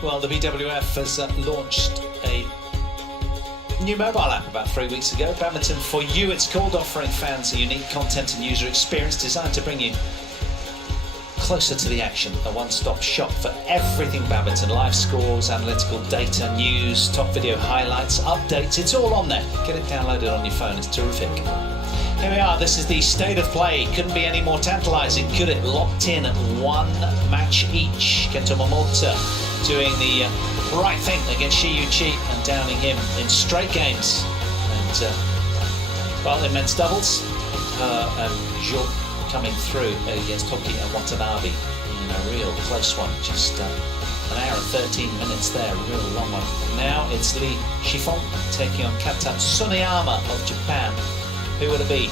Well, the BWF has launched a new mobile app about 3 weeks ago, Badminton For You it's called, offering fans a unique content and user experience designed to bring you closer to the action. A one-stop shop for everything badminton, live scores, analytical data, news, top video highlights, updates, it's all on there. Get it downloaded on your phone, it's terrific. Here we are, this is the state of play. Couldn't be any more tantalising, could it? Locked in at one match each. Kanta Tsuneyama doing the right thing against Shi Feng and downing him in straight games. And, well, in men's doubles, and Jo coming through against Hoki and Watanabe in a real close one. Just an hour and 13 minutes there, a real long one. Now it's Shi Feng taking on Kanta Tsuneyama of Japan. Who will it be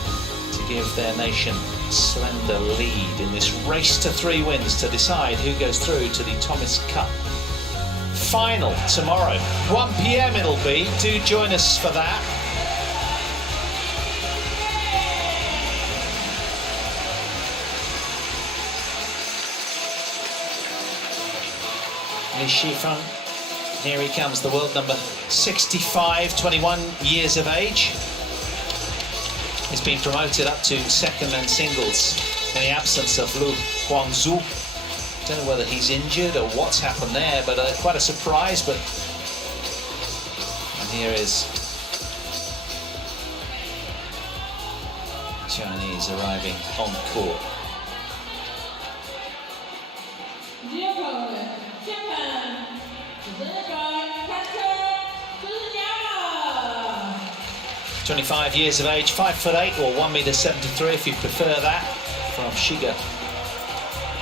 to give their nation a slender lead in this race to 3 wins to decide who goes through to the Thomas Cup final tomorrow? 1 PM it'll be. Do join us for that. Here's Shi Feng. Here he comes, the world number 65, 21 years of age. He's been promoted up to second men's singles in the absence of Lu Guangzhou. Don't know whether he's injured or what's happened there, but quite a surprise. But and here is Chinese arriving on court. Japan, Kanta Tsuneyama. 25 years of age, 5'8" or 1m73 if you prefer that, from Shiga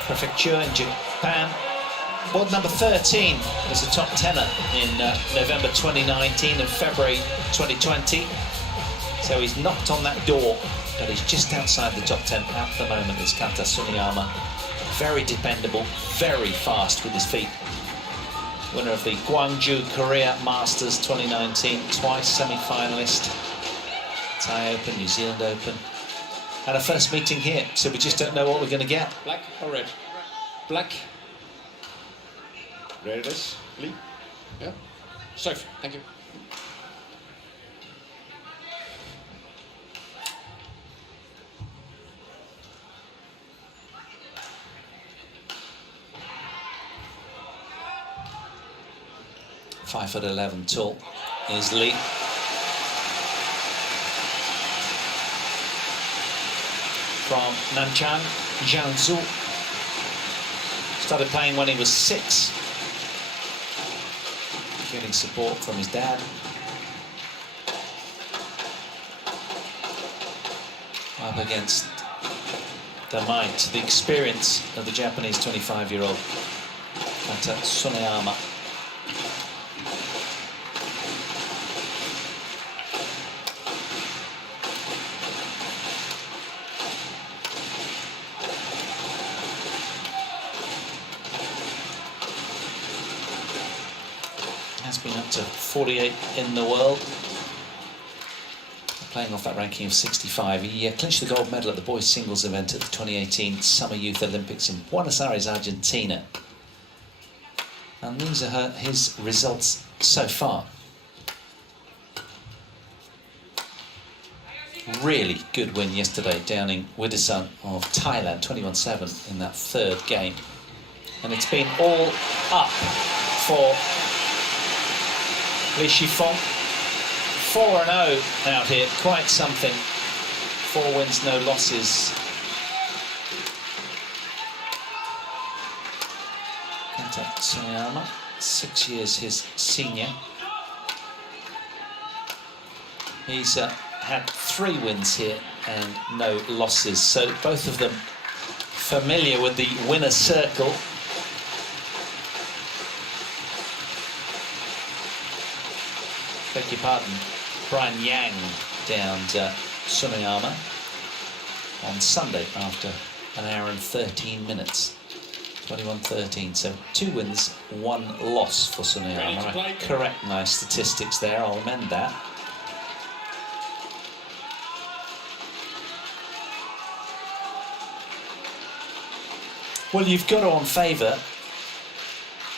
Prefecture in Japan. World number 13 was a top 10er in November 2019 and February 2020. So he's knocked on that door, but he's just outside the top 10 at the moment. Is Kanta Tsuneyama. Very dependable, very fast with his feet. Winner of the Gwangju Korea Masters 2019, twice semi-finalist. Thai Open, New Zealand Open. And our first meeting here, so we just don't know what we're going to get. Black or red? Black. Red it is. Lee? Yeah? Safe, thank you. Five 5'11" tall is Lee. From Nanchang, Jiangsu. Started playing when he was 6. Getting support from his dad. Up against the might, the experience of the Japanese 25-year-old Kanta Tsuneyama. Has been up to 48 in the world, playing off that ranking of 65. He clinched the gold medal at the boys singles event at the 2018 Summer Youth Olympics in Buenos Aires, Argentina. And these are his results so far. Really good win yesterday, downing Widdowson of Thailand, 21-7 in that 3rd game. And it's been all up for Shi Feng. 4-0 out here, quite something. 4 wins, no losses. Kanta Tsuneyama, 6 years his senior. He's had 3 wins here and no losses, so both of them familiar with the winner's circle. Beg your pardon, Brian Yang downed Tsuneyama on Sunday after an hour and 13 minutes. 21-13, so 2 wins, 1 loss for Tsuneyama. I correct my statistics there, I'll amend that. Well, you've got on favour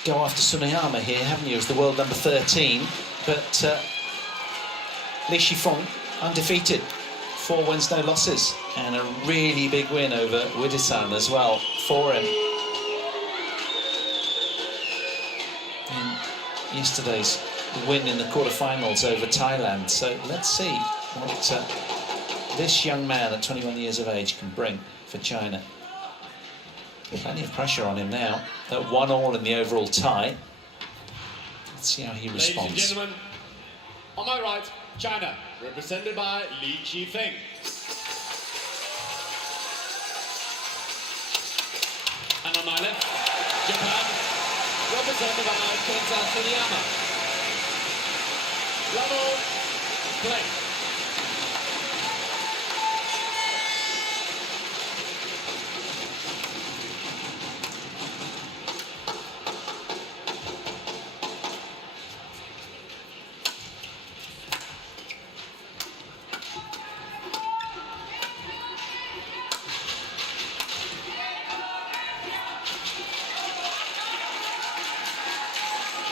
go after Tsuneyama here, haven't you, as the world number 13? But Shi Feng, undefeated, 4 wins, no losses, and a really big win over Widisan as well for him in yesterday's win in the quarterfinals over Thailand. So let's see what this young man at 21 years of age can bring for China. Plenty of pressure on him now at 1-1 in the overall tie. Let's see how he responds. Ladies and gentlemen, on my right, China, represented by Shi Feng. And on my left, Japan, represented by Kanta Tsuneyama. Level, play.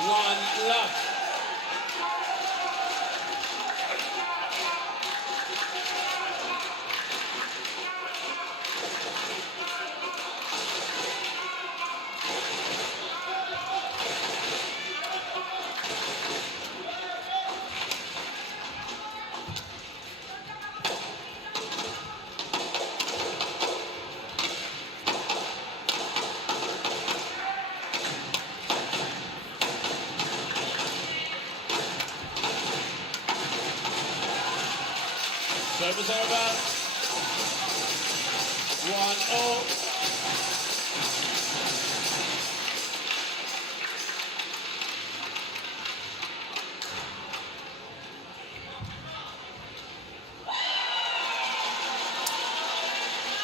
One love. Service over. 1-0.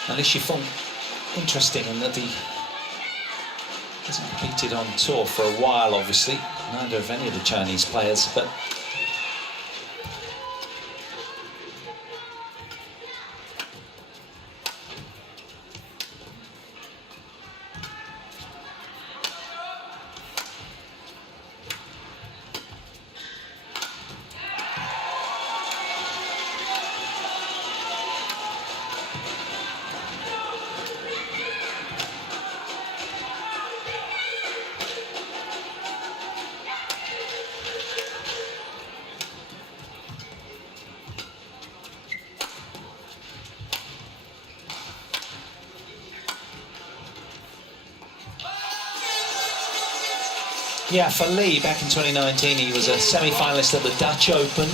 And Shi Feng, interesting in that he hasn't competed on tour for a while, obviously, neither of any of the Chinese players, but yeah, for Lee, back in 2019, he was a semi-finalist at the Dutch Open.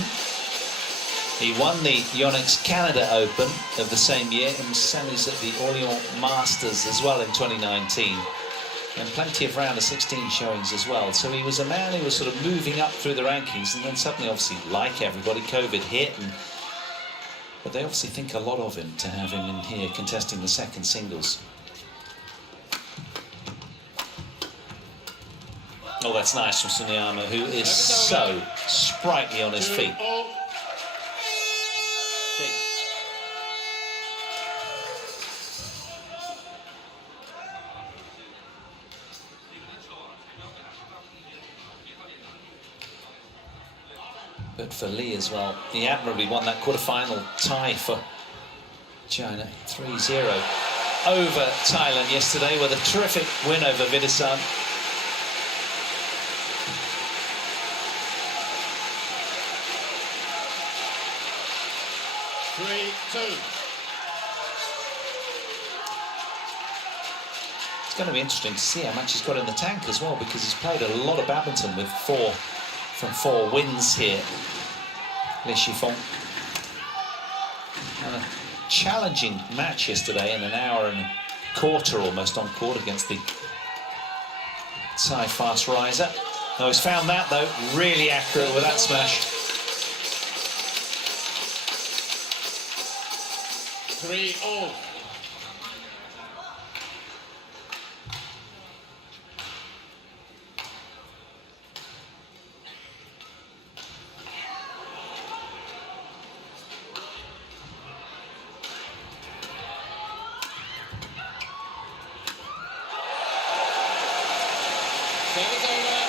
He won the Yonex Canada Open of the same year and semis at the Orléans Masters as well in 2019. And plenty of round of 16 showings as well. So he was a man who was sort of moving up through the rankings, and then suddenly, obviously, like everybody, COVID hit. But they obviously think a lot of him to have him in here contesting the second singles. Oh, that's nice from Tsuneyama, who is so sprightly on his feet. But for Lee as well, he admirably won that quarterfinal tie for China, 3-0 over Thailand yesterday with a terrific win over Widisan. It's going to be interesting to see how much he's got in the tank as well, because he's played a lot of badminton with four wins here. Shi Feng. And a challenging match yesterday in an hour and a quarter almost on court against the Thai fast riser. Oh, he's found that though, really accurate with that smash. 3-0. Service over.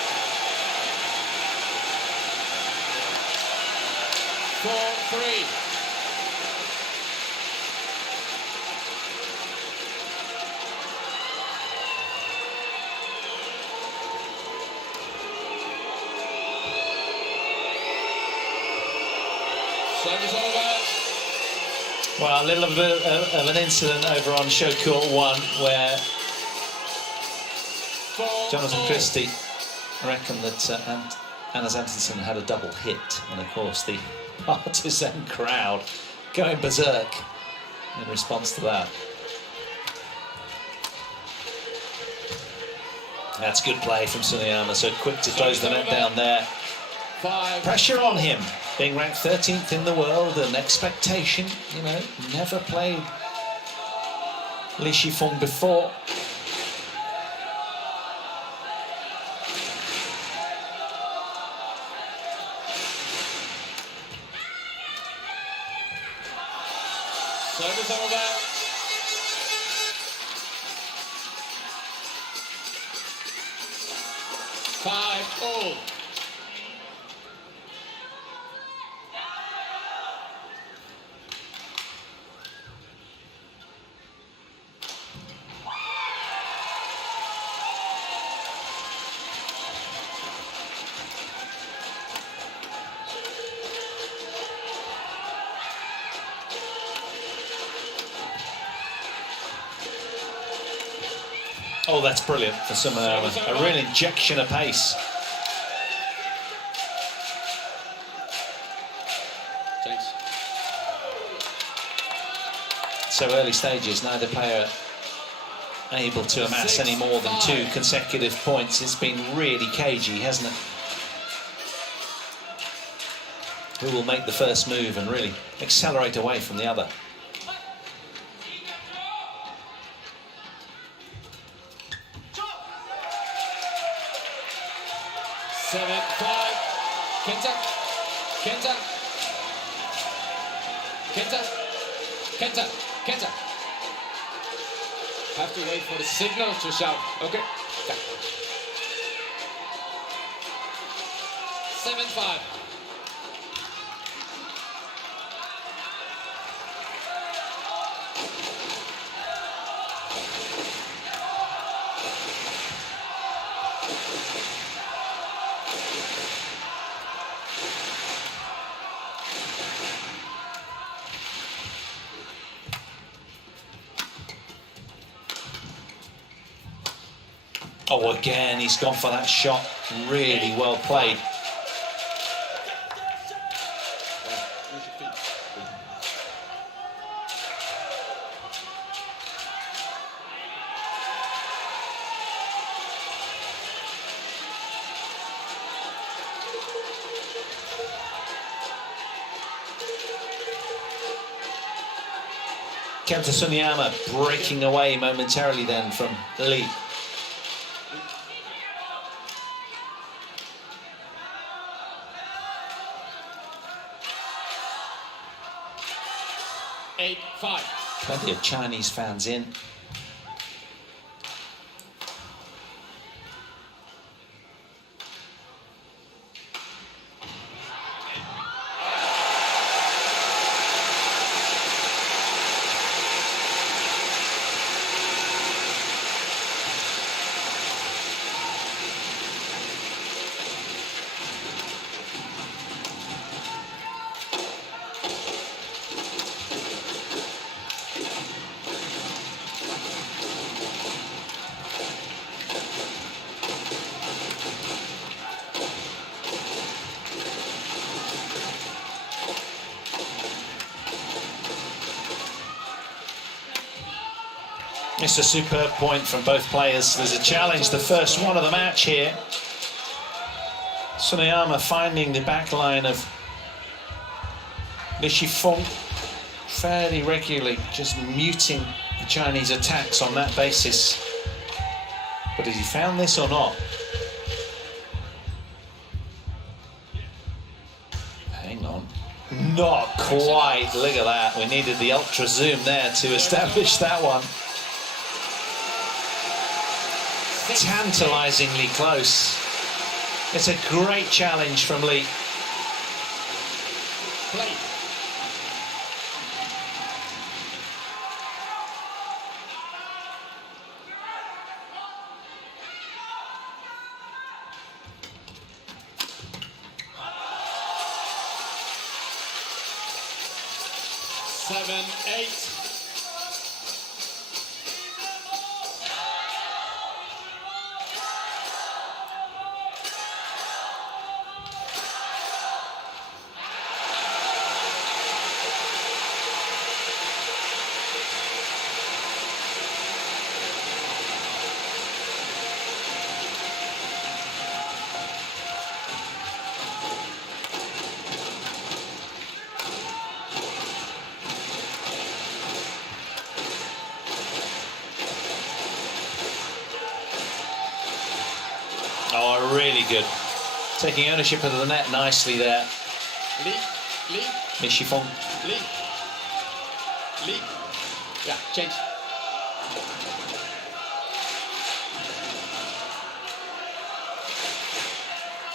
4-3. Service over. Well, a little bit of an incident over on show court 1 where Jonathan Christie reckoned that Anders Antonsen had a double hit, and of course the partisan crowd going berserk in response to that. That's good play from Tsuneyama, so quick to close the net down there. 5. Pressure on him, being ranked 13th in the world, and expectation, you know, never played Shi Feng before. Service over. 5-all. Oh, that's brilliant for Tsuneyama. A real injection of pace. Thanks. So early stages, neither player able to amass any more than 2 consecutive points. It's been really cagey, hasn't it? Who will make the first move and really accelerate away from the other? Seven, 5. Kanta. Kanta. Kanta. Kanta. Kanta. Have to wait for the signal to shout. Okay. 7-5. Oh, again, he's gone for that shot. Really well played. Kanta Tsuneyama breaking away momentarily then from Lee. Plenty of Chinese fans in. It's a superb point from both players. There's a challenge, the first one of the match here. Tsuneyama finding the back line of Shi Feng fairly regularly, just muting the Chinese attacks on that basis. But has he found this or not? Hang on. Not quite. Look at that. We needed the ultra zoom there to establish that one. tantalizingly close. It's a great challenge from Lee. Play. Seven, 8. Oh, really good. Taking ownership of the net nicely there. Lee. Shi Feng. Lee. Yeah, change.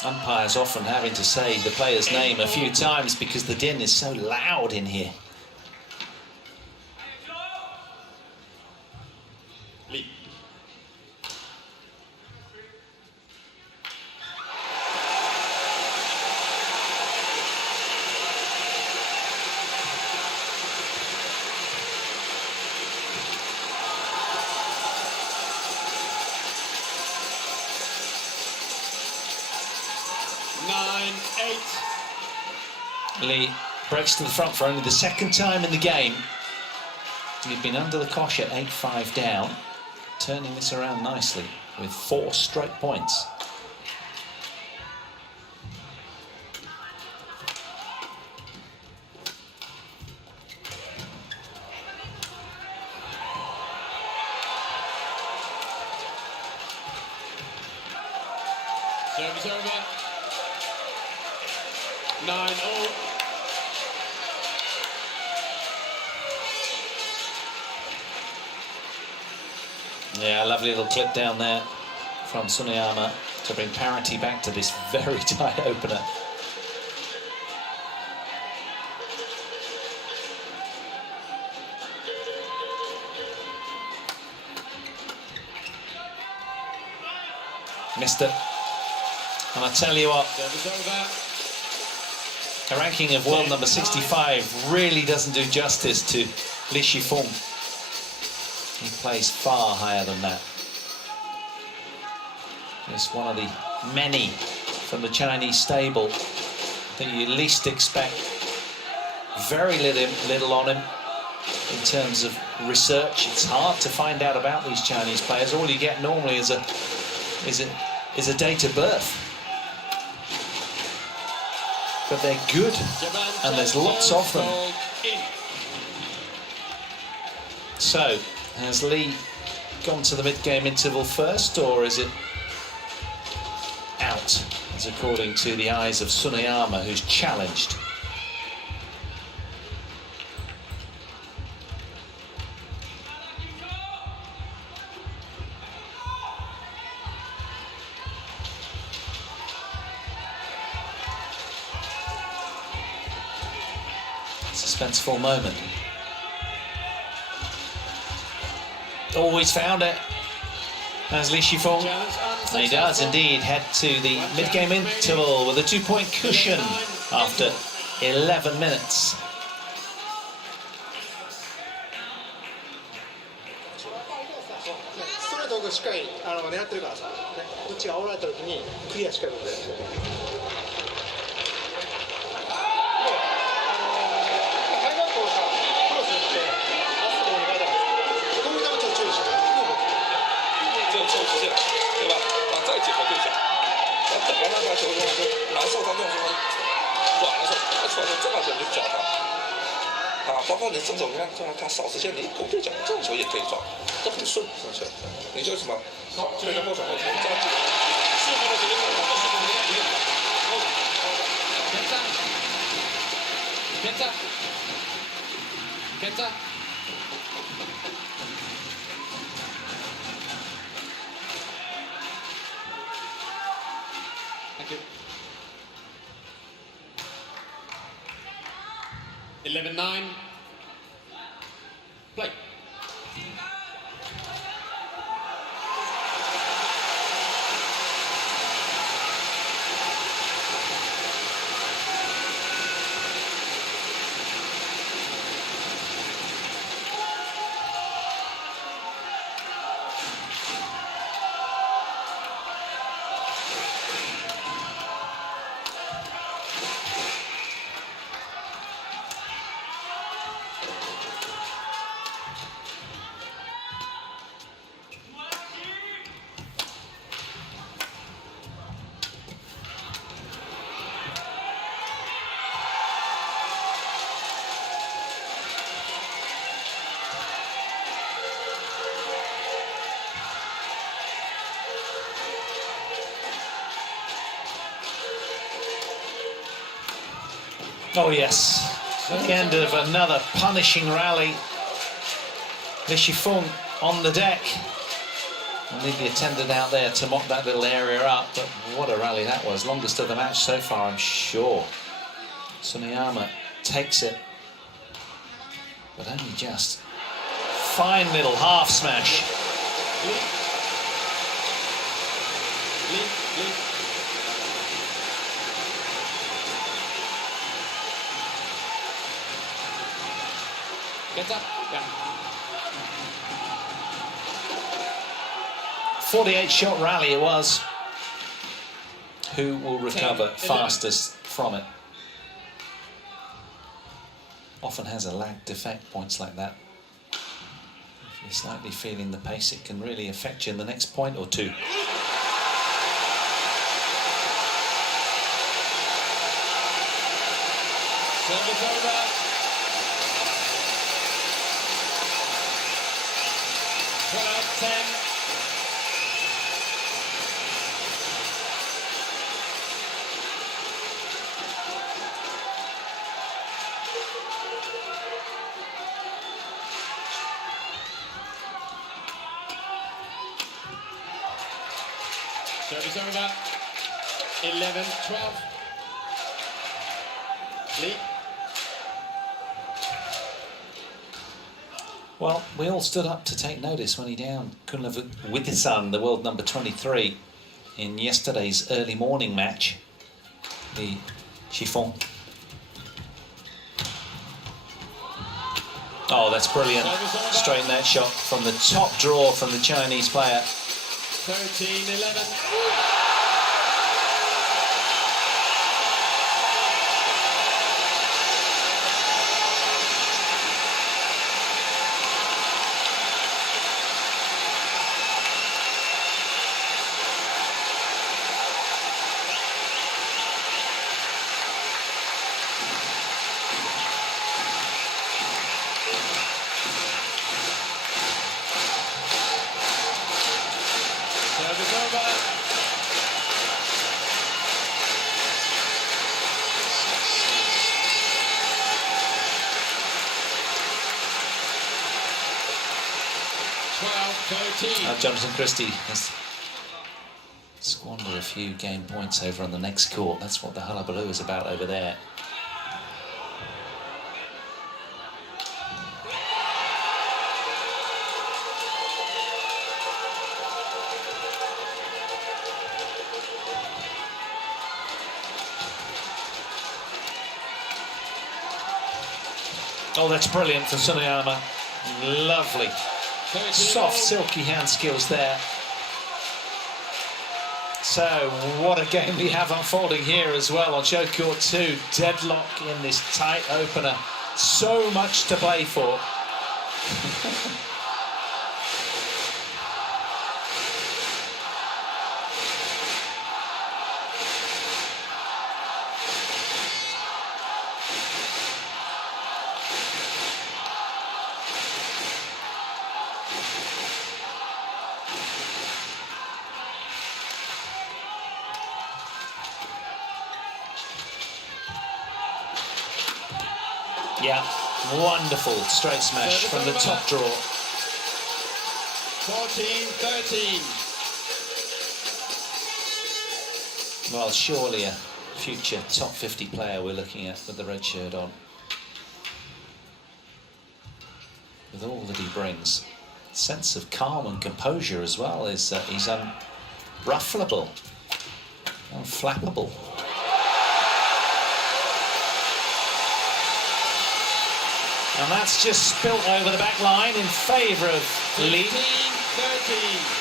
Umpires often having to say the player's name a few times because the din is so loud in here. Lee. Lee breaks to the front for only the second time in the game. He'd been under the cosh at 8-5 down, turning this around nicely with 4 straight points. Service over. 9-0. Yeah, lovely little clip down there from Tsuneyama to bring parity back to this very tight opener. Missed it. And I tell you what, a ranking of world number 65 really doesn't do justice to Shi Feng. He plays far higher than that. He's one of the many from the Chinese stable that you least expect. Very little on him in terms of research. It's hard to find out about these Chinese players. All you get normally is a date of birth. But they're good, and there's lots of them. So, has Lee gone to the mid-game interval first, or is it out, as according to the eyes of Tsuneyama, who's challenged? Suspenseful moment. Oh, he's found it. Has Shi Feng. And he does indeed head to the mid-game interval with a 2-point cushion after 11 minutes. Kanta. Thank you. 11-9. Play. Oh yes, at the end of another punishing rally, Shi Feng on the deck. I'll leave the attendant out there to mop that little area up, but what a rally that was. Longest of the match so far, I'm sure. Tsuneyama takes it, but only just. Fine little half smash. Get up. Yeah. 48-shot rally it was. Who will recover fastest from it? Often has a lagged effect, points like that. If you're slightly feeling the pace, it can really affect you in the next point or two. Service over. 12-10. Service over. 11-12. Lead. Well, we all stood up to take notice when he downed Kunle-Wittisan, the world number 23, in yesterday's early morning match. The Shi Feng. Oh, that's brilliant. Straight net shot from the top draw from the Chinese player. 13-11. Service over. 12-13. Jonathan Christie has squandered a few game points over on the next court. That's what the hullabaloo is about over there. Oh, that's brilliant for Tsuneyama. Lovely. Soft, silky hand skills there. So, what a game we have unfolding here as well on show court 2. Deadlock in this tight opener. So much to play for. Yeah, wonderful straight smash from the top draw. 14-13. Well, surely a future top 50 player we're looking at with the red shirt on. With all that he brings. Sense of calm and composure as well. He's unruffleable, unflappable. And that's just spilt over the back line in favour of Li. 15-13.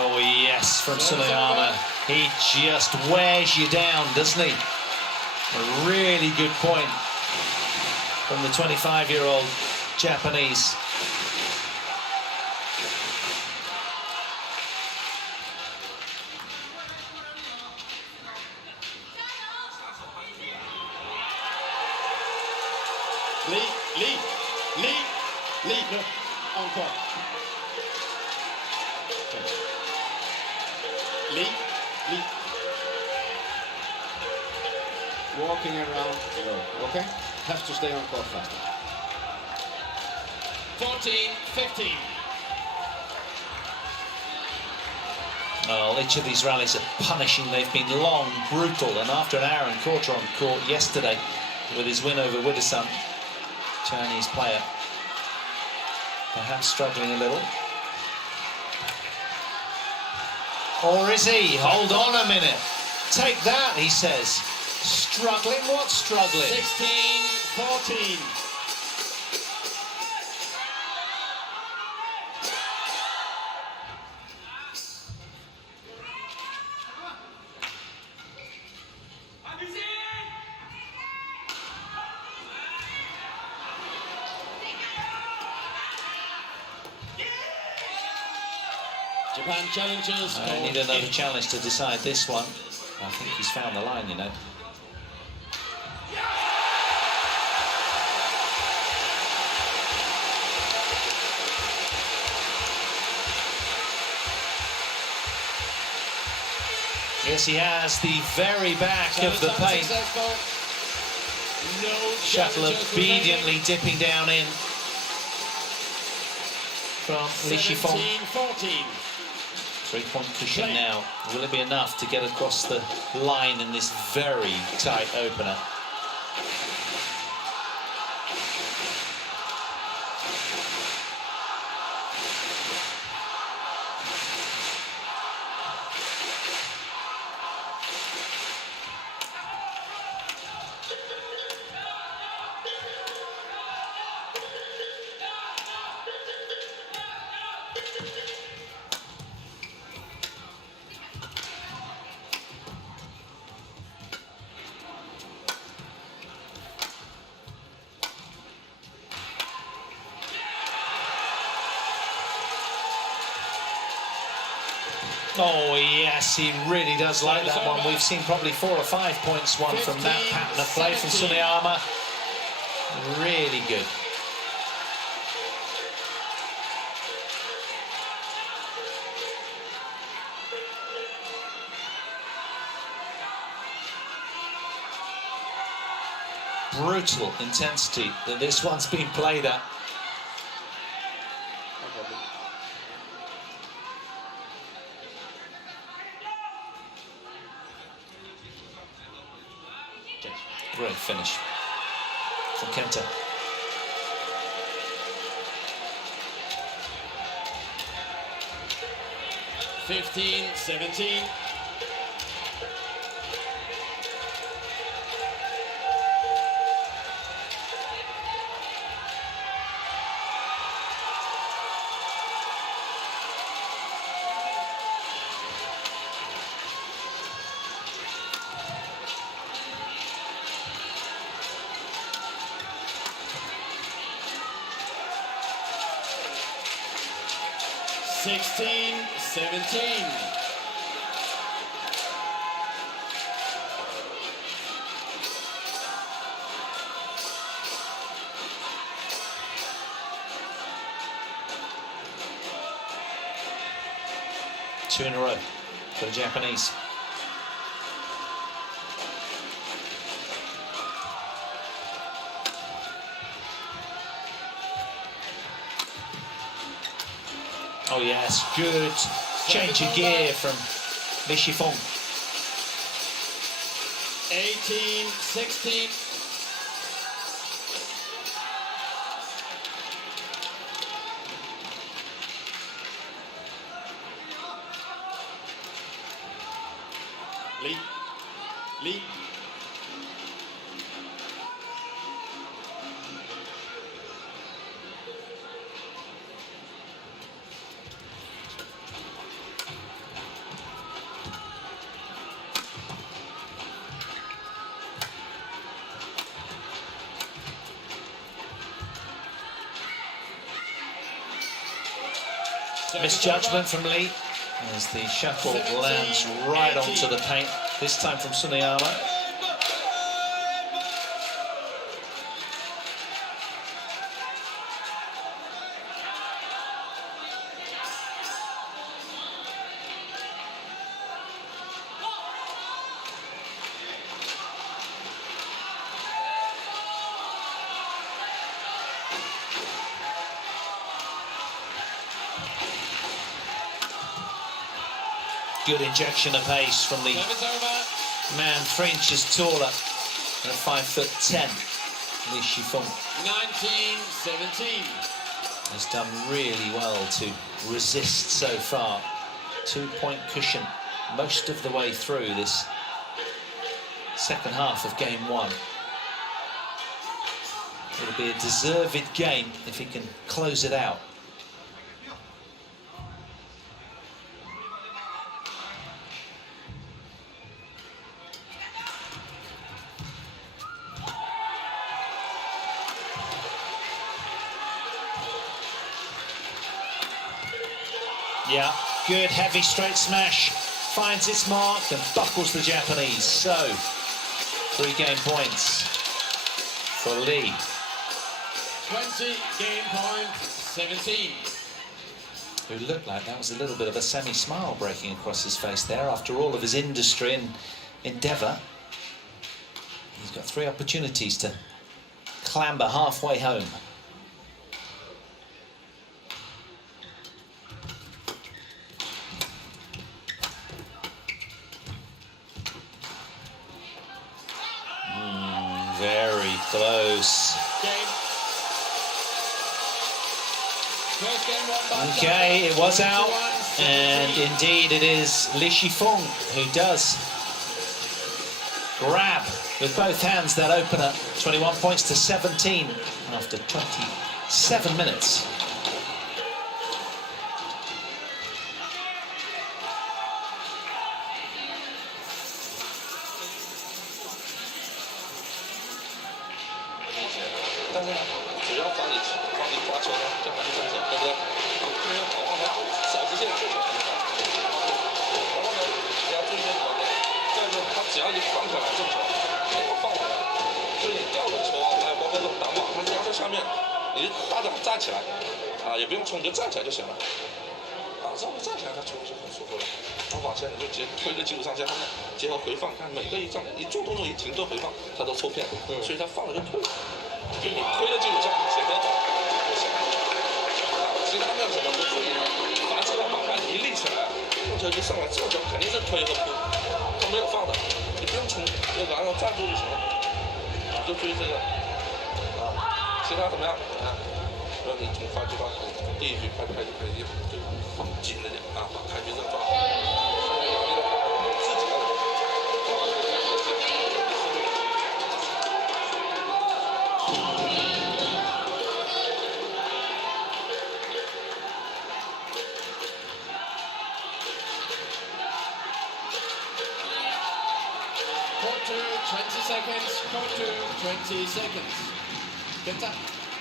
Oh yes, from Tsuneyama. He just wears you down, doesn't he? A really good point from the 25-year-old Japanese. Li, no, encore. Li. Walking around, okay? Have to stay on court faster. 14-15. Well, each of these rallies are punishing. They've been long, brutal, and after an hour and a quarter on court yesterday with his win over Widdowson, Chinese player, perhaps struggling a little. Or is he? Hold on a minute. Take that, he says. Struggling? What struggling? 16-14. Japan challenges. I need another challenge to decide this one. I think he's found the line, you know. Yes, he has the very back of the paint. No Shuttle obediently dipping down in from Shi Feng. 17-14. 3-point cushion now. Will it be enough to get across the line in this very tight opener? Oh yes, he really does like that one. We've seen probably 4 or 5 points won from that pattern of play from Tsuneyama. Really good. Brutal intensity that this one's been played at. Great finish from Kanta. $15, 17. 16-17. Two in a row for the Japanese. Oh yes, good change of gear from Shi Feng. 18-16. Lee. Misjudgment from Lee as the shuttle lands right onto the paint, this time from Tsuneyama. Good injection of pace from the man 3 inches taller at 5'10", Shi Feng. 19-17. Has done really well to resist so far. 2-point cushion most of the way through this second half of game 1. It'll be a deserved game if he can close it out. Yeah, good heavy straight smash, finds its mark and buckles the Japanese. So, 3 game points for Lee. 20 game point, 17. Who looked like that was a little bit of a semi-smile breaking across his face there after all of his industry and endeavour. He's got 3 opportunities to clamber halfway home. Very close. Okay, it was out, and indeed it is Shi Feng who does grab with both hands that opener. 21 points to 17 after 27 minutes.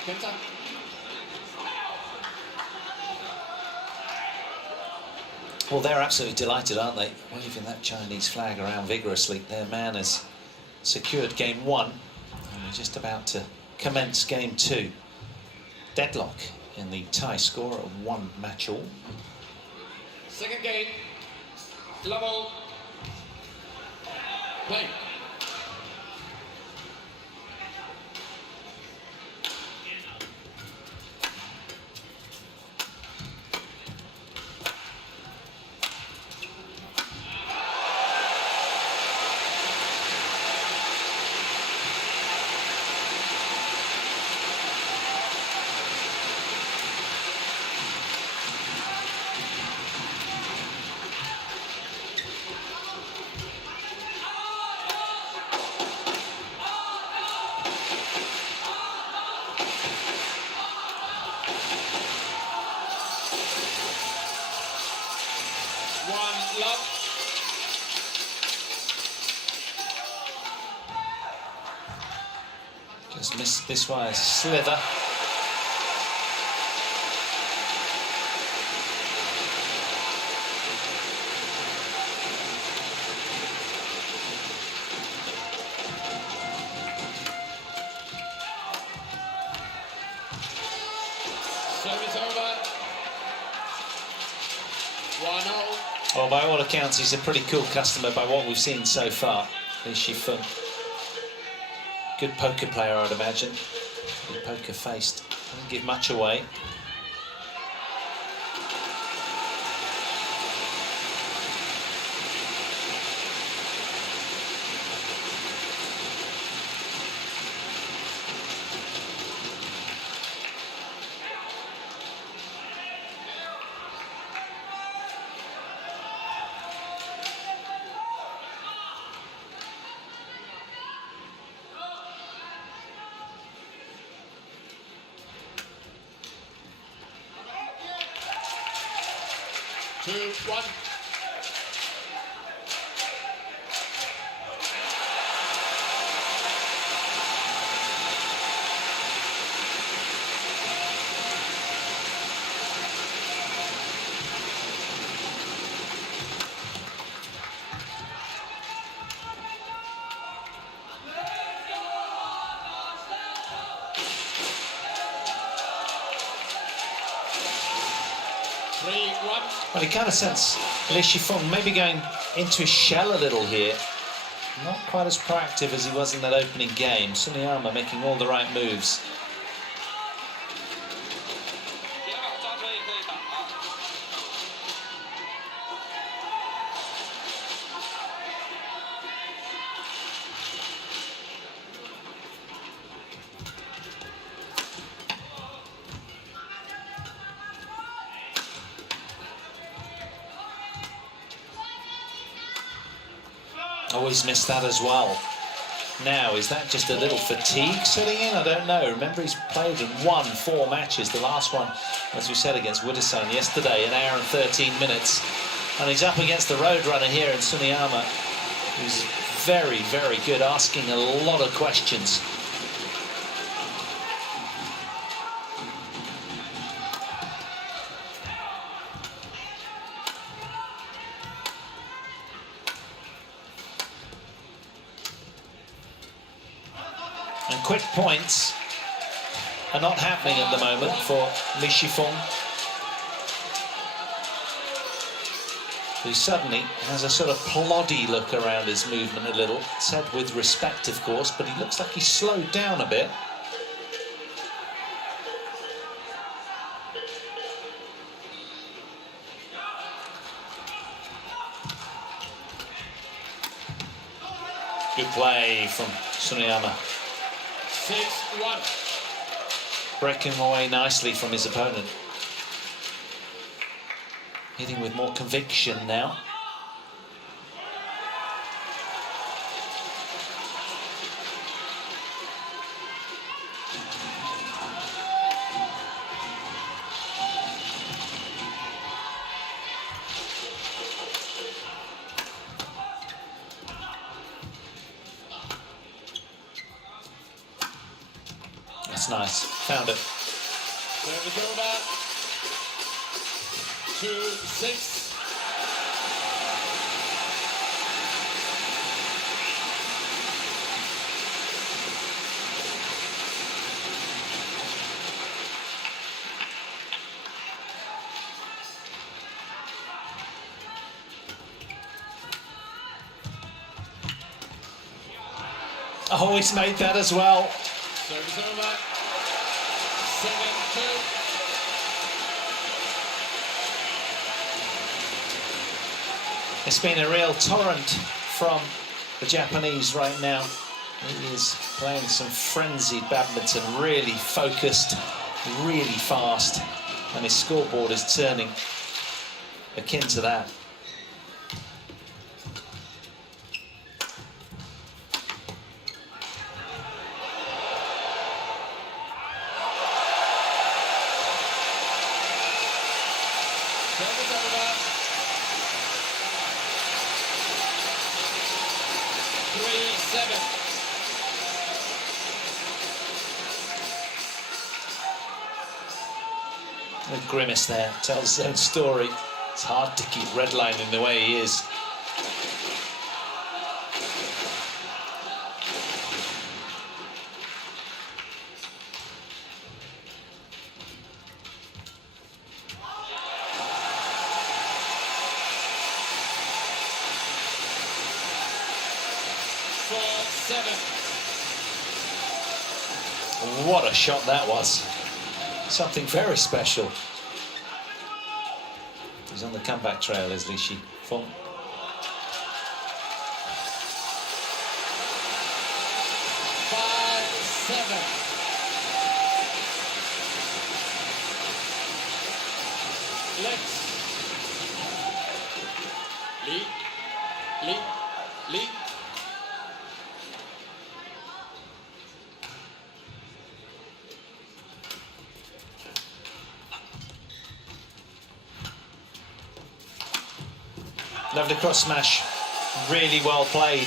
Kanta. Well, they're absolutely delighted, aren't they? Waving that Chinese flag around vigorously. Their man has secured game 1, and we're just about to commence game 2. Deadlock in the tie score at 1 match all. Second game, level, play. Just missed this one, a slither. Service over. 1-0. Well, by all accounts, he's a pretty cool customer by what we've seen so far. There's Shi Feng. Good poker player, I'd imagine. Good poker faced. Doesn't give much away. Two, one. Well, you kind of sense Shi Feng maybe going into his shell a little here. Not quite as proactive as he was in that opening game. Tsuneyama making all the right moves. Always missed that as well. Now, is that just a little fatigue setting in? I don't know. Remember, he's played and won 4 matches. The last one, as we said, against Sudirman yesterday, 1 hour and 13 minutes. And he's up against the roadrunner here in Tsuneyama, who's very, very good, asking a lot of questions. And quick points are not happening at the moment for Shi Feng, who suddenly has a sort of ploddy look around his movement a little, said with respect, of course, but he looks like he's slowed down a bit. Good play from Tsuneyama. 6-1. Breaking away nicely from his opponent. Hitting with more conviction now. That's nice. Found it. Service over. 2-6. Oh, he's made that as well. Service over. 7-2. It's been a real torrent from the Japanese right now. He is playing some frenzied badminton, really focused, really fast, and his scoreboard is turning akin to that. Service over. 3-7. A grimace there, tells his own story. It's hard to keep redlining the way he is. What a shot that was. Something very special. He's on the comeback trail, is Shi Feng. Let's lead. Lovely cross smash, really well played.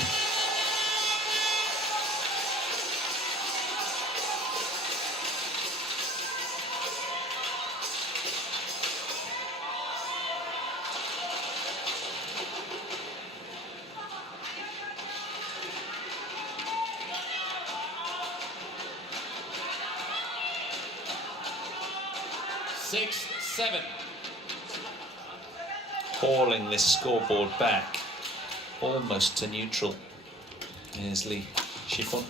Six, 7. Hauling this scoreboard back almost to neutral. Here's Shi Feng.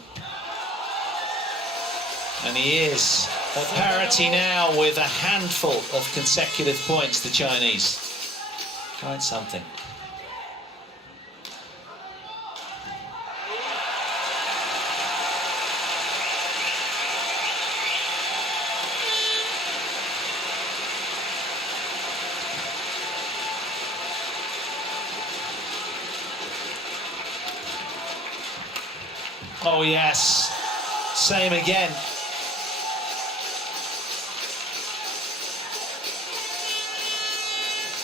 And he is at parity now with a handful of consecutive points, the Chinese. Quite something. Oh yes, same again.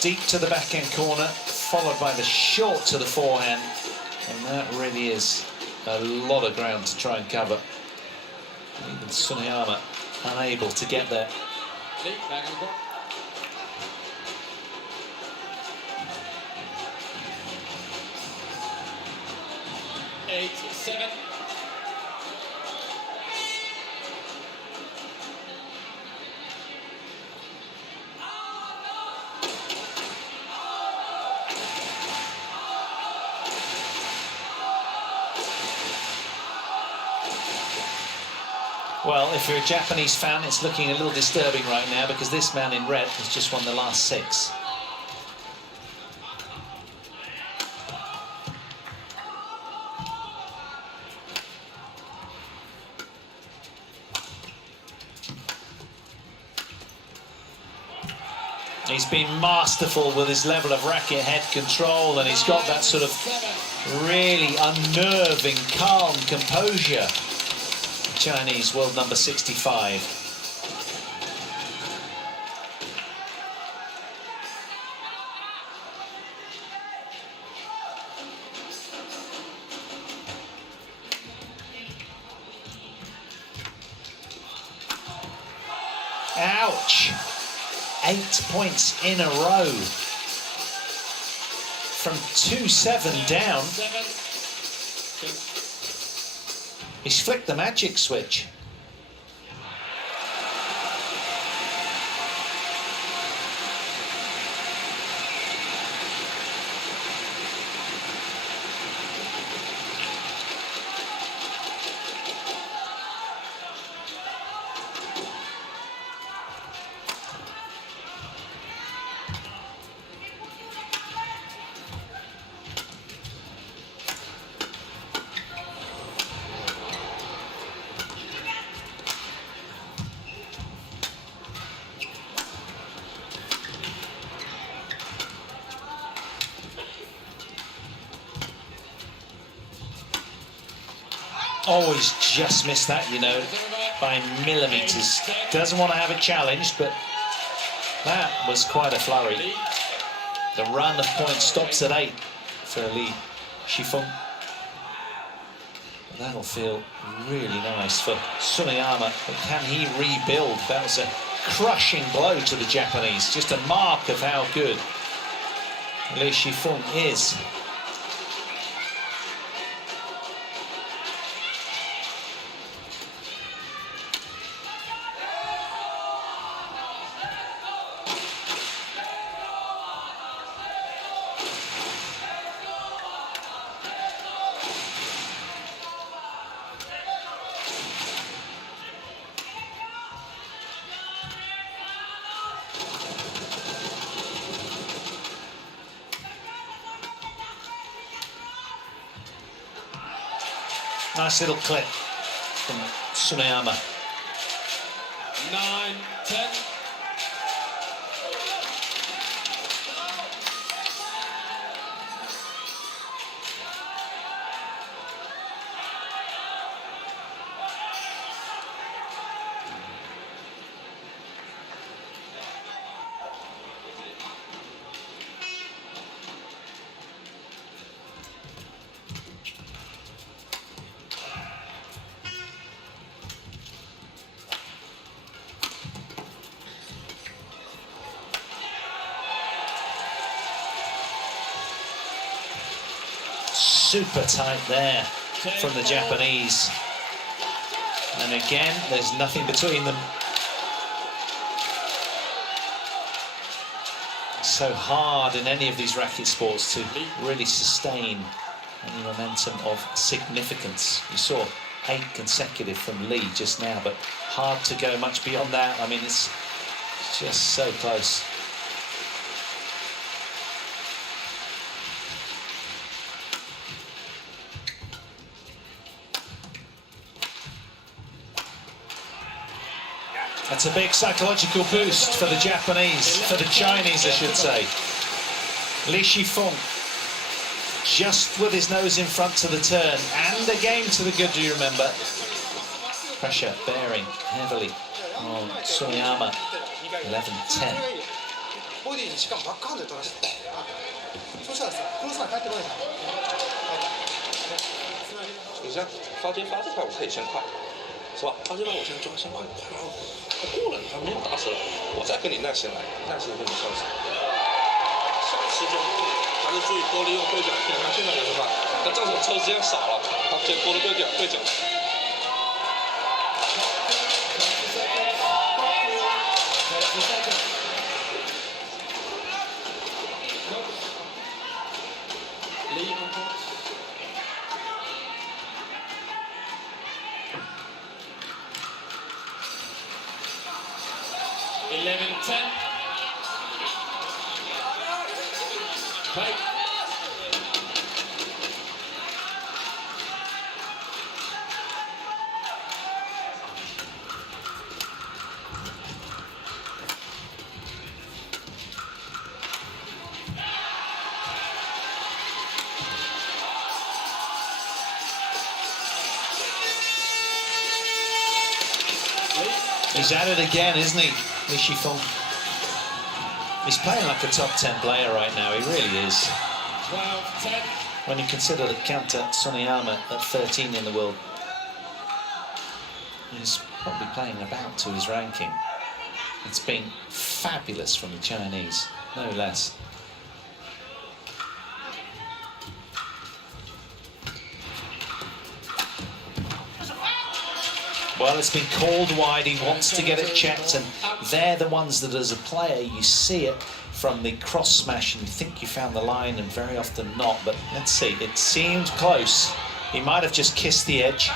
Deep to the backhand corner, followed by the short to the forehand. And that really is a lot of ground to try and cover. Even Tsuneyama unable to get there. Back on the court. 8-7. Well, if you're a Japanese fan, it's looking a little disturbing right now because this man in red has just won the last 6. He's been masterful with his level of racket head control, and he's got that sort of really unnerving, calm composure. Chinese world number 65. Ouch! 8 points in a row. From 2-7 down. He's flicked the magic switch. always just missed that, you know, by millimetres. Doesn't want to have it challenged, but that was quite a flurry. The run of points stops at 8 for Shi Feng. That'll feel really nice for Tsuneyama. But can he rebuild? That was a crushing blow to the Japanese. Just a mark of how good Shi Feng is. Nice little clip from Tsuneyama. 9-10. Super tight there from the Japanese. And again, there's nothing between them. It's so hard in any of these racket sports to really sustain any momentum of significance. You saw 8 consecutive from Lee just now, but hard to go much beyond that. I mean, it's just so close. That's a big psychological boost for the Japanese, for the Chinese, I should say. Shi Feng, just with his nose in front to the turn, and a game to the good, do you remember? Pressure bearing heavily on Tsuneyama, 11-10.过了，他没有打死了，我再跟你耐心来，耐心跟你相处。下次就还是注意多利用对角线，看现在也是吧，他正手抽时间少了，他最多的对角。11-10. Play. He's at it again, isn't he, Shi Feng? He's playing like a top 10 player right now, he really is. 12-10. When you consider that Kanta Tsuneyama at 13 in the world is probably playing about to his ranking. It's been fabulous from the Chinese, no less. Well, it's been called wide, he wants to get it checked, and they're the ones that as a player you see it from the cross smash and you think you found the line, and very often not. But let's see, it seemed close. He might have just kissed the edge.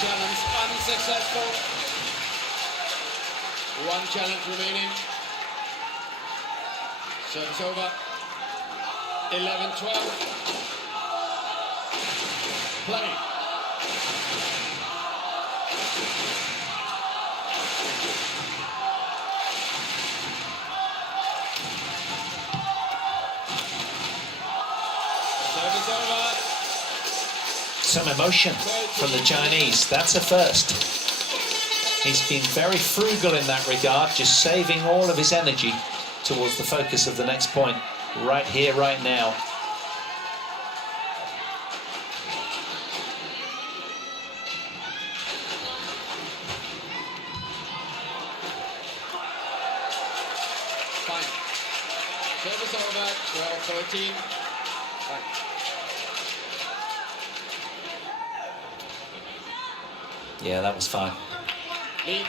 Challenge unsuccessful. One challenge remaining. Service over. 11-12. Play. is over. Some emotion from the Chinese. That's a first. He's been very frugal in that regard, just saving all of his energy towards the focus of the next point, right here, right now. Fine. Service over, 12-13. Fine. Yeah, that was fine. Lee.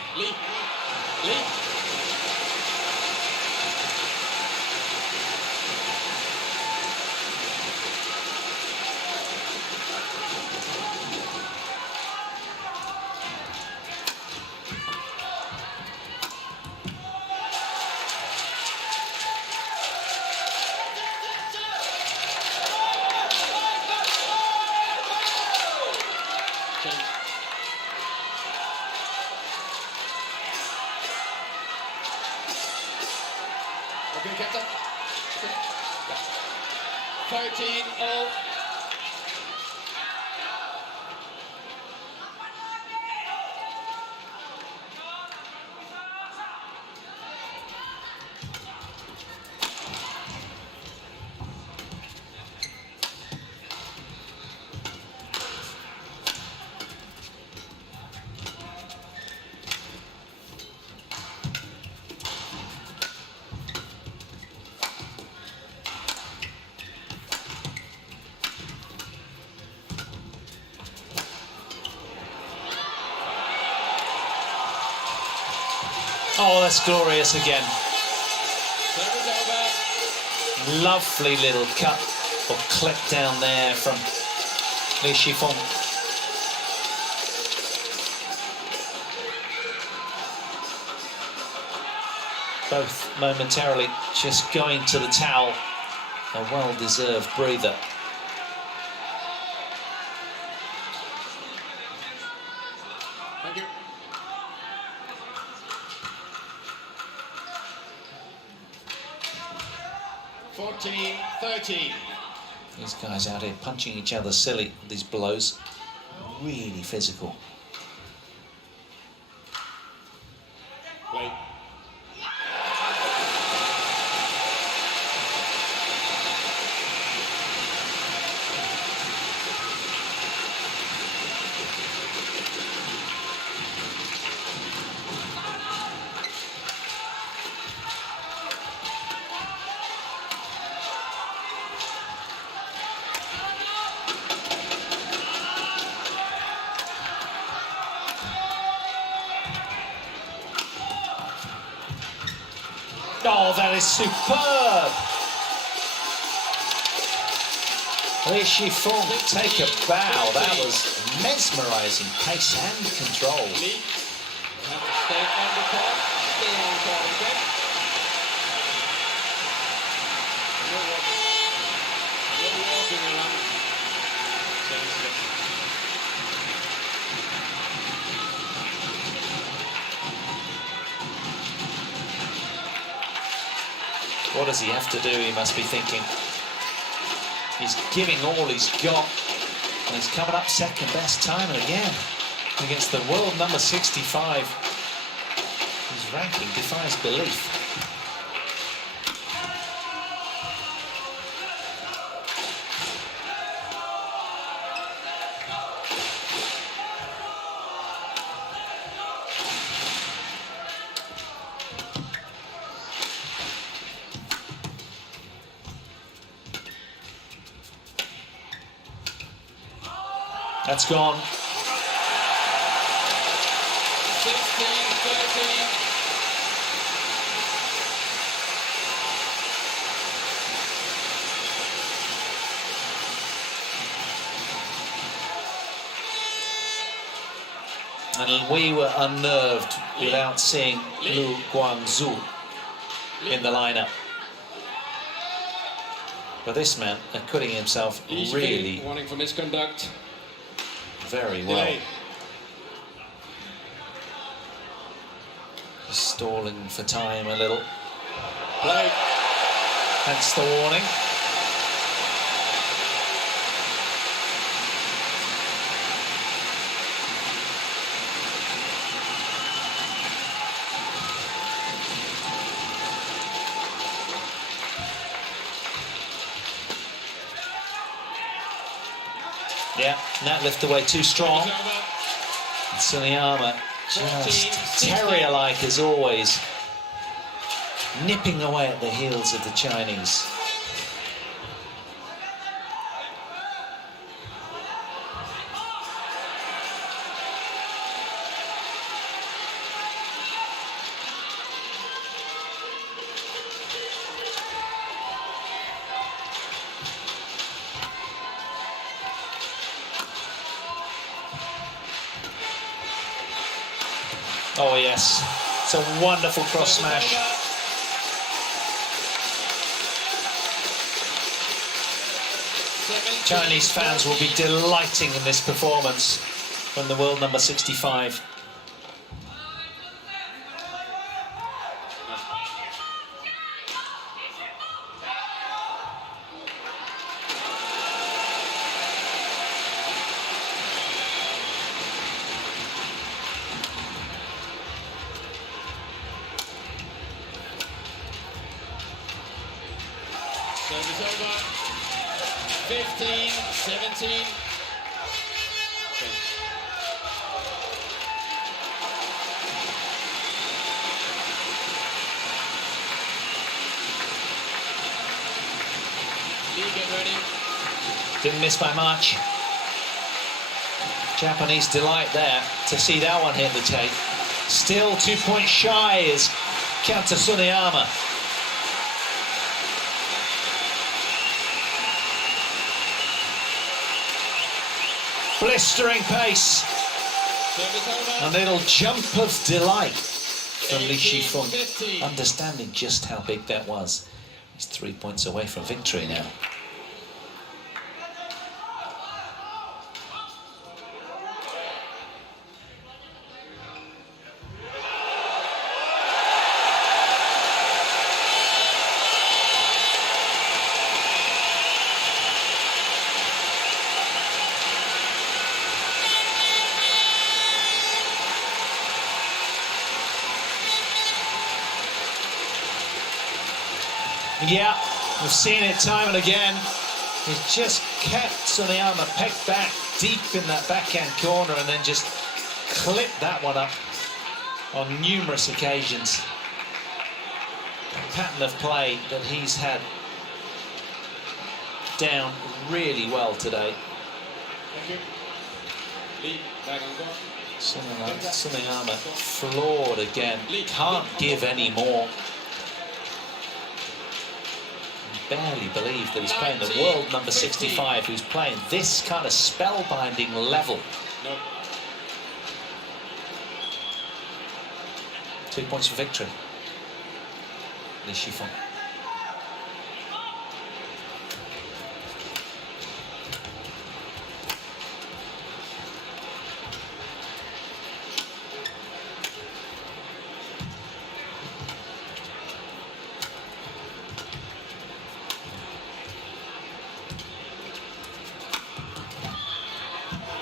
Okay, Kanta. 13-all. Oh, that's glorious again. Service over. Lovely little cut or clip down there from Shi Feng. Both momentarily just going to the towel. A well-deserved breather. Thank you. $14-13. These guys out here punching each other silly, these blows. Really physical. Play. Oh, that is superb! Shi Feng, take a bow. That was mesmerising pace and control. Lee. Have to stay on the court. Stay on the court, okay? No walking around. What does he have to do? He must be thinking. He's giving all he's got. And he's coming up second best time again against the world number 65. His ranking defies belief. That's gone. 16-13. And we were unnerved without seeing Lu Guangzhou in the lineup. But this man acquitting himself really Warning for misconduct. very well. Delay. Just stalling for time a little. Play. Hence the warning. Yeah, that lift away too strong. And Tsuneyama just terrier-like as always, nipping away at the heels of the Chinese. Oh yes, it's a wonderful cross smash. Chinese fans will be delighting in this performance from the world number 65. Service over. 15, 17. Lee, get ready. Didn't miss by much. Japanese delight there to see that one hit the tape. Still 2 points shy is Kanta Tsuneyama. Blistering pace. A little jump of delight from Shi Feng, understanding just how big that was. He's 3 points away from victory now. Yeah, we've seen it time and again. He's just kept Tsuneyama pegged back deep in that backhand corner and then just clipped that one up on numerous occasions. A pattern of play that he's had down really well today. Thank you. Lee, back on court. Tsuneyama floored again. Can't give any more. Barely believe that he's playing the world number 65, who's playing this kind of spellbinding level. Nope. 2 points for victory. Shi Feng.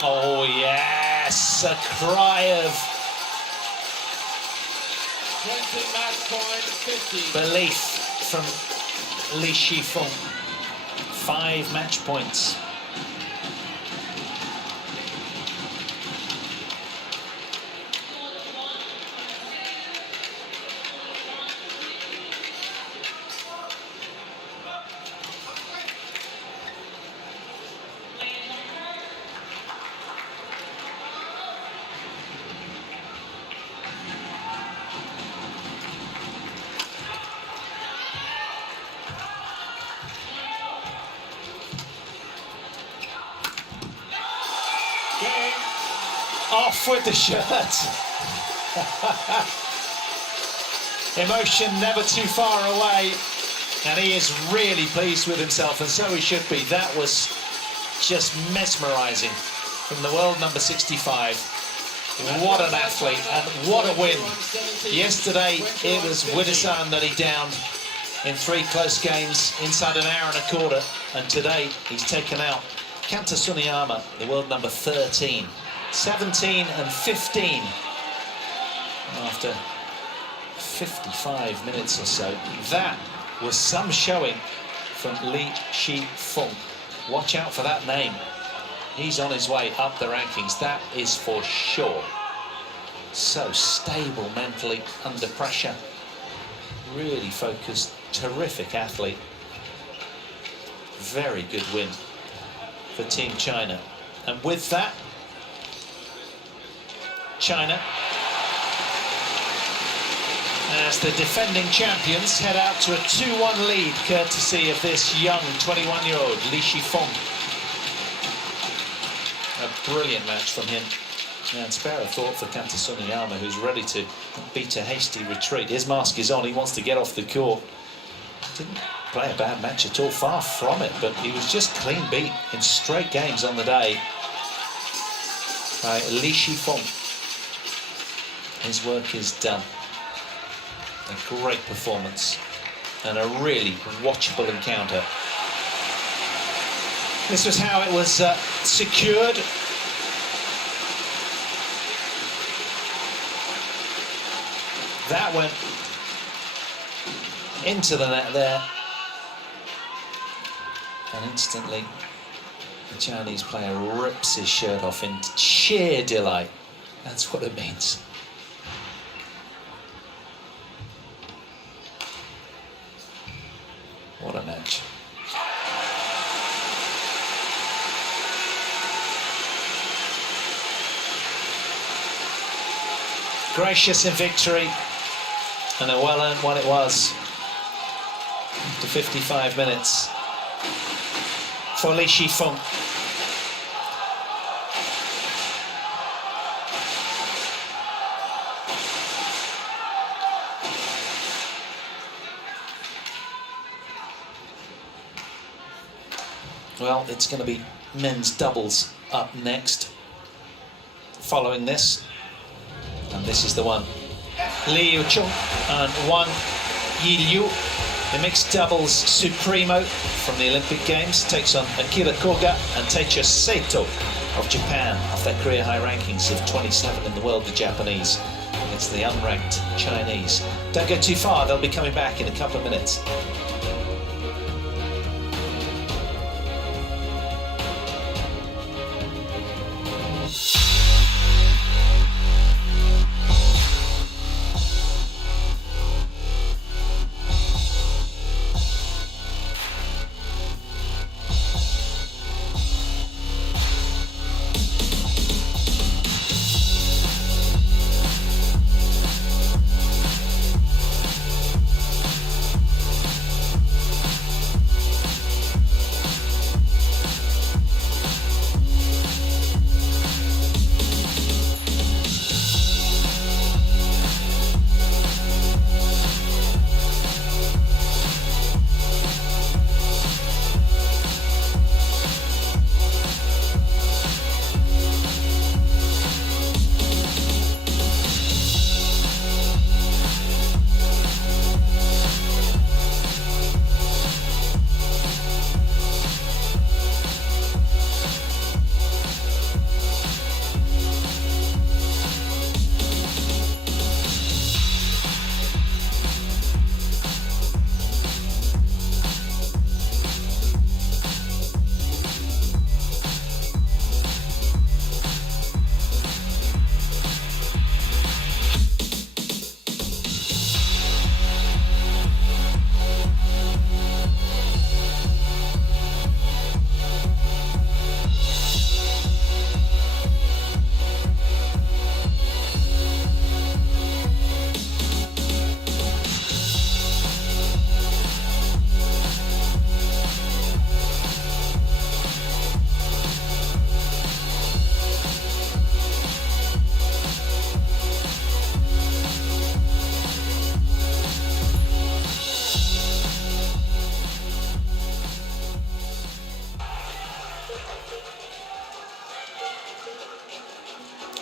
Oh yes, a cry of 20 match point, 50. belief from Shi Feng. 5 match points. Off with the shirt. Emotion never too far away, and he is really pleased with himself, and so he should be. That was just mesmerizing from the world number 65. What an athlete, and what a win. Yesterday it was Widdison that he downed in 3 close games inside an hour and a quarter, and today he's taken out Kanta Tsuneyama, the world number 13. 17 and 15 after 55 minutes or so. That was some showing from Shi Feng. Watch out for that name. He's on his way up the rankings, that is for sure. So stable mentally under pressure. Really focused, terrific athlete. Very good win for Team China. And with that, China, as the defending champions, head out to a 2-1 lead, courtesy of this young 21-year-old Shi Feng. A brilliant match from him. And spare a thought for Kanta Tsuneyama, who's ready to beat a hasty retreat. His mask is on, he wants to get off the court. Didn't play a bad match at all, far from it, but he was just clean beat in straight games on the day by Shi Feng. His work is done. A great performance and a really watchable encounter. This was how it was secured. That went into the net there. And instantly, the Chinese player rips his shirt off in sheer delight. That's what it means. What a match. Gracious in victory, and a well-earned one it was. After 55 minutes for Shi Feng. Well, it's going to be men's doubles up next. Following this, and this is the one. Li Yucheng and Wang Yiliu, the mixed doubles supremo from the Olympic Games, takes on Akira Koga and Teicha Saito of Japan, off their career high rankings of 27 in the world, the Japanese, against the unranked Chinese. Don't go too far, they'll be coming back in a couple of minutes.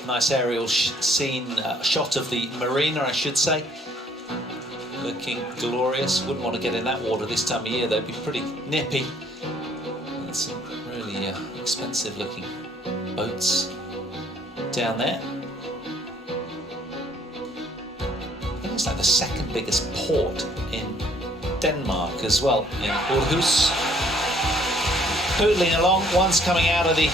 Nice aerial scene, shot of the marina, I should say. Looking glorious. Wouldn't want to get in that water this time of year, though. It'd be pretty nippy. And some really expensive looking boats down there. I think it's like the second biggest port in Denmark as well, in Aarhus. Pootling along, one's coming out of the